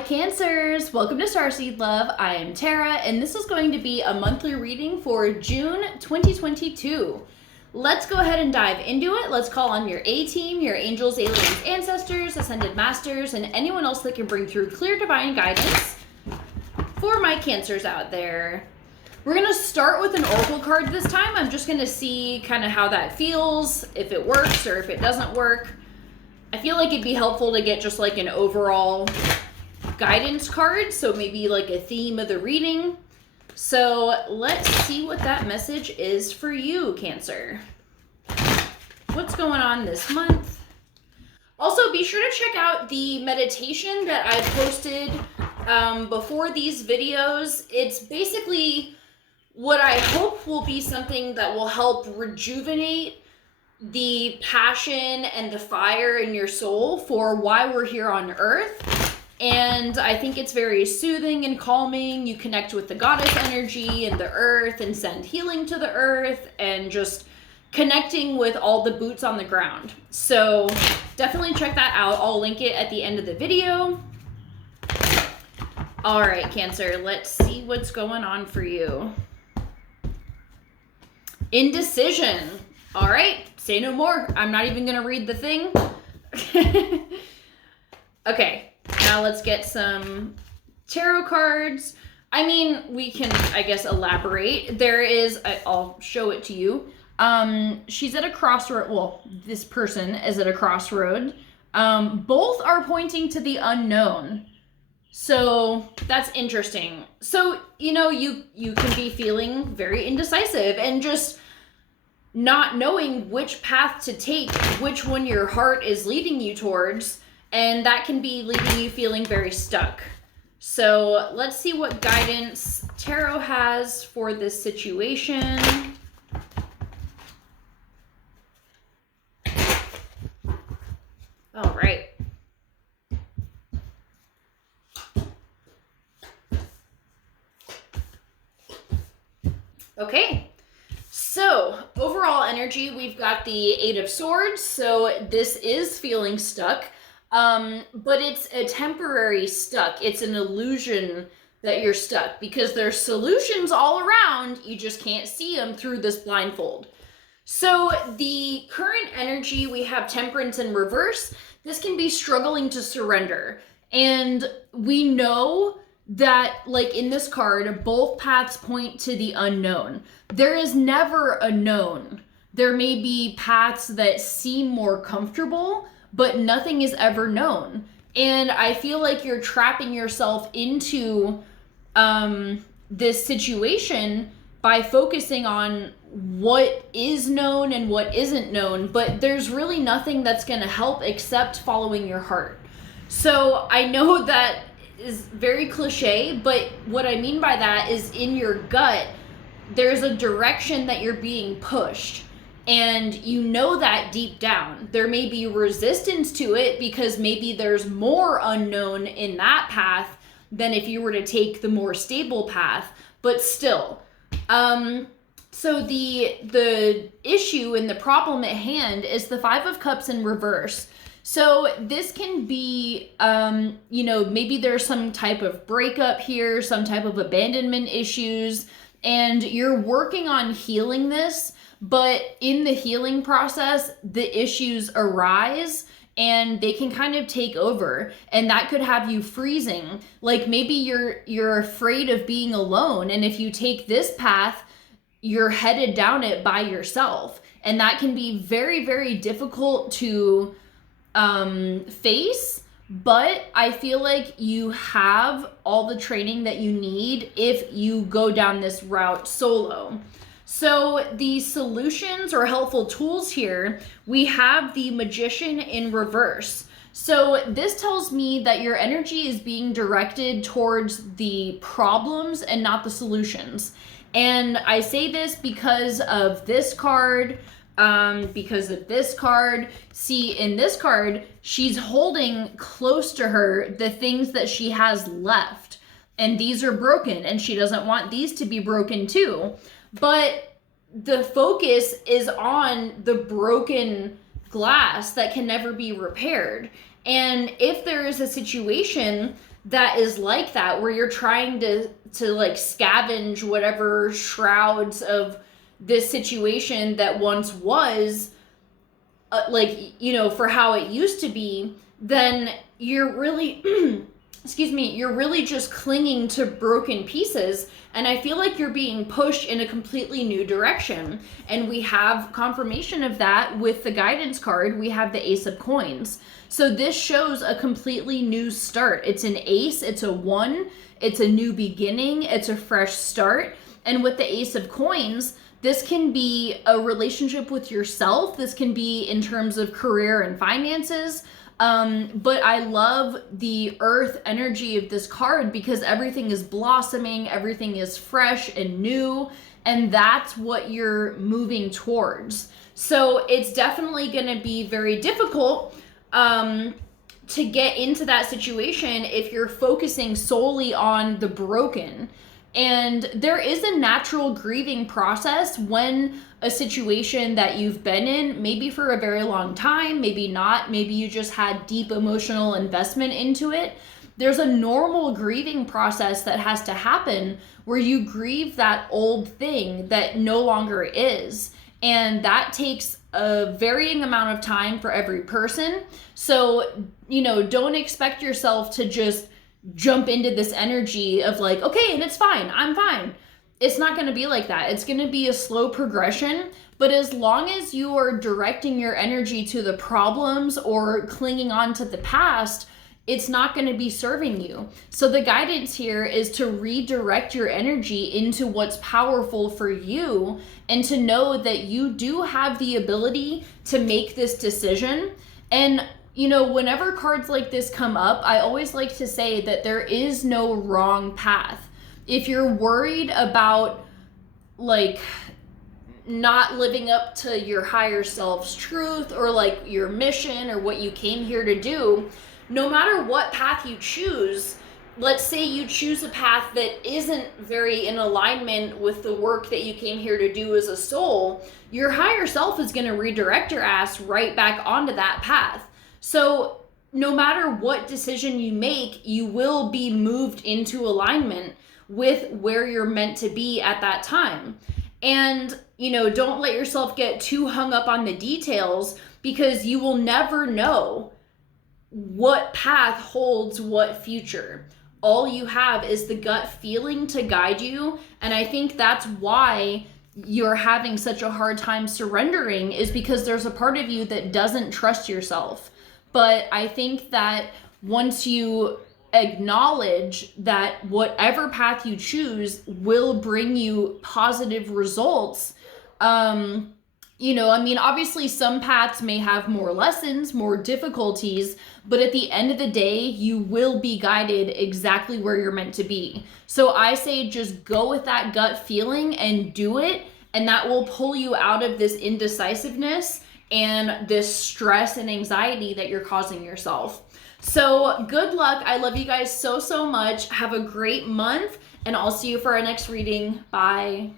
my Cancers, welcome to Starseed Love. I am Tara, and this is going to be a monthly reading for June 2022. Let's go ahead and dive into it. Let's call on your A-team, your angels, aliens, ancestors, ascended masters, and anyone else that can bring through clear divine guidance for my Cancers out there. We're going to start with an oracle card this time. I'm just going to see kind of how that feels, if it works or if it doesn't work. I feel like it'd be helpful to get just like an overall guidance card, so maybe like a theme of the reading. So let's see what that message is for you, Cancer. What's going on this month? Also, be sure to check out the meditation that I posted before these videos. It's basically what I hope will be something that will help rejuvenate the passion and the fire in your soul for why we're here on Earth. And I think it's very soothing and calming. You connect with the goddess energy and the earth and send healing to the earth and just connecting with all the boots on the ground. So definitely check that out. I'll link it at the end of the video. All right, Cancer, let's see what's going on for you. Indecision. All right, say no more. I'm not even gonna read the thing. Okay, now let's get some tarot cards. I mean, we can, I guess, elaborate. There is, I'll show it to you. She's at a crossroad. Well, this person is at a crossroad. Both are pointing to the unknown. So that's interesting. So, you know, you can be feeling very indecisive and just not knowing which path to take, which one your heart is leading you towards, and that can be leaving you feeling very stuck. So let's see what guidance Tarot has for this situation. All right. Okay. So, overall energy, we've got the Eight of Swords, so this is feeling stuck, but it's a temporary stuck. It's an illusion that you're stuck because there's solutions all around, you just can't see them through this blindfold. So, the current energy, we have Temperance in reverse. This can be struggling to surrender, and we know that, like in this card, both paths point to the unknown. There is never a known. There may be paths that seem more comfortable, but nothing is ever known. And I feel like you're trapping yourself into this situation by focusing on what is known and what isn't known, but there's really nothing that's going to help except following your heart. So I know that is very cliche, but what I mean by that is in your gut, there's a direction that you're being pushed, and you know that deep down. There may be resistance to it because maybe there's more unknown in that path than if you were to take the more stable path, but still. So the issue and the problem at hand is the Five of Cups in reverse. So this can be, you know, maybe there's some type of breakup here, some type of abandonment issues, and you're working on healing this, but in the healing process, the issues arise and they can kind of take over, and that could have you freezing. Like maybe you're afraid of being alone, and if you take this path, you're headed down it by yourself, and that can be very, very difficult to face, but I feel like you have all the training that you need if you go down this route solo. So the solutions or helpful tools here, we have the Magician in reverse. So this tells me that your energy is being directed towards the problems and not the solutions. And I say this because of this card, because of this card. See, in this card, she's holding close to her the things that she has left, and these are broken, and she doesn't want these to be broken too. But the focus is on the broken glass that can never be repaired. And if there is a situation that is like that, where you're trying to like scavenge whatever shrouds of this situation that once was like, you know, for how it used to be, then you're really excuse me, you're really just clinging to broken pieces. And I feel like you're being pushed in a completely new direction. And we have confirmation of that with the guidance card. We have the Ace of Coins. So this shows a completely new start. It's an ace, it's a 1, it's a new beginning, it's a fresh start. And with the Ace of Coins, this can be a relationship with yourself. This can be in terms of career and finances. But I love the earth energy of this card because everything is blossoming, everything is fresh and new, and that's what you're moving towards. So it's definitely going to be very difficult to get into that situation if you're focusing solely on the broken. And there is a natural grieving process when a situation that you've been in, maybe for a very long time, maybe not, maybe you just had deep emotional investment into it. There's a normal grieving process that has to happen where you grieve that old thing that no longer is. And that takes a varying amount of time for every person. So, you know, don't expect yourself to just jump into this energy of like, okay, and it's fine, I'm fine. It's not going to be like that. It's going to be a slow progression. But as long as you are directing your energy to the problems or clinging on to the past, it's not going to be serving you. So the guidance here is to redirect your energy into what's powerful for you and to know that you do have the ability to make this decision. And you know, whenever cards like this come up, I always like to say that there is no wrong path. If you're worried about like not living up to your higher self's truth or like your mission or what you came here to do, no matter what path you choose, let's say you choose a path that isn't very in alignment with the work that you came here to do as a soul, your higher self is going to redirect your ass right back onto that path. So no matter what decision you make, you will be moved into alignment with where you're meant to be at that time. And, you know, don't let yourself get too hung up on the details because you will never know what path holds what future. All you have is the gut feeling to guide you. And I think that's why you're having such a hard time surrendering, is because there's a part of you that doesn't trust yourself. But I think that once you acknowledge that whatever path you choose will bring you positive results, you know, I mean, obviously some paths may have more lessons, more difficulties, but at the end of the day, you will be guided exactly where you're meant to be. So I say just go with that gut feeling and do it, and that will pull you out of this indecisiveness and this stress and anxiety that you're causing yourself. So good luck. I love you guys so, so much. Have a great month, and I'll see you for our next reading. Bye.